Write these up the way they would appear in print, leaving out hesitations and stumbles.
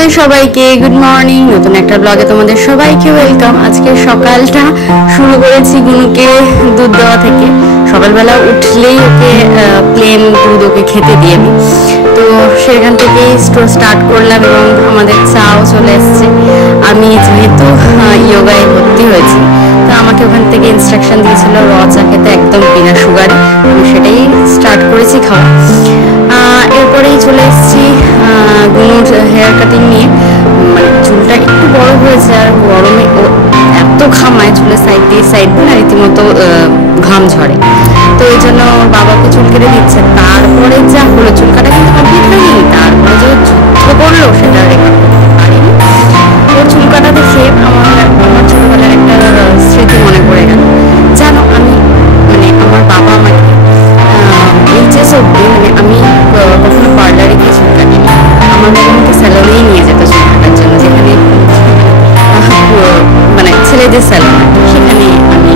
High সবাইকে, good morning. নতুন একটা ব্লগে তোমাদের সবাইকে ওয়েলকাম। আজকে সকালটা শুরু করেছি গুনুকে দুধ দেওয়া থেকে। সকালবেলা উঠলেই ওকে প্লেন দুধ ওকে খেতে দিয়ে আমি, তো সেখান থেকেই স্টার্ট করলাম এবং আমাদের চাও চলে এসছে। আমি যেহেতু ইয়োগায় ভর্তি হয়েছি, তো আমাকে ওখান থেকে ইনস্ট্রাকশন দিয়েছিল র চা খেতে, একদম বিনা সুগারে। আমি সেটাই স্টার্ট করেছি খাওয়া। এরপরেই চলে এসেছি গুনুর হেয়ার কাটিং নিয়ে। মানে চুলটা একটু বড় হয়েছে, আর গরমে ও এত ঘামায়, চুলের সাইড দিয়ে না রীতিমতো ঘাম ঝরে। তো এই জন্য বাবাকে চুল কেটে দিচ্ছে। তারপরে যা হলো, চুল কাটা কিন্তু কমপ্লিট হয়নি, তারপরে যে যুদ্ধ করলো সেটা রেকর্ড করতে পারিনি। ওর চুল কাটা দেখে আমার ছোটবেলার একটা স্মৃতি মনে পড়ে গেল। জানো, আমি মানে আমার বাবা আমাকে এইচএস অব্দি, মানে আমি কখনো পার্লারে গিয়ে চুল কাটিনি। আমার বাবা আমাকে স্যালনেই নিয়ে যেত চুল কাটার জন্য, যেখানে মানে ছেলেদের স্যালন, সেখানে আমি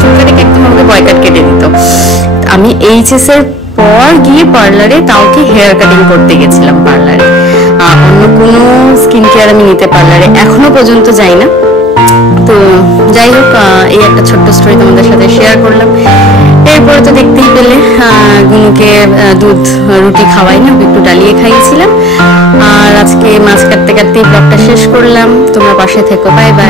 চুল কাটে একদম আমাকে বয়কাট কেটে দিত। আমি এইচএস এর পর গিয়ে পার্লারে, তাও কি হেয়ার কাটিং করতে গেছিলাম পার্লারে। অন্য কোনো স্কিন কেয়ার আমি নিতে পার্লারে এখনো পর্যন্ত যাই না। তো যাই হোক, এই একটা ছোট্ট স্টোরি তোমাদের সাথে শেয়ার করলাম। এরপরে তো দেখতেই পেলে গুনুকে দুধ রুটি খাওয়াই না, একটু ডালিয়ে খাইয়েছিলাম। আর আজকে মাছ কাটতে কাটতেই ব্লগটা শেষ করলাম। তোমরা পাশে থেকো, বাই বাই।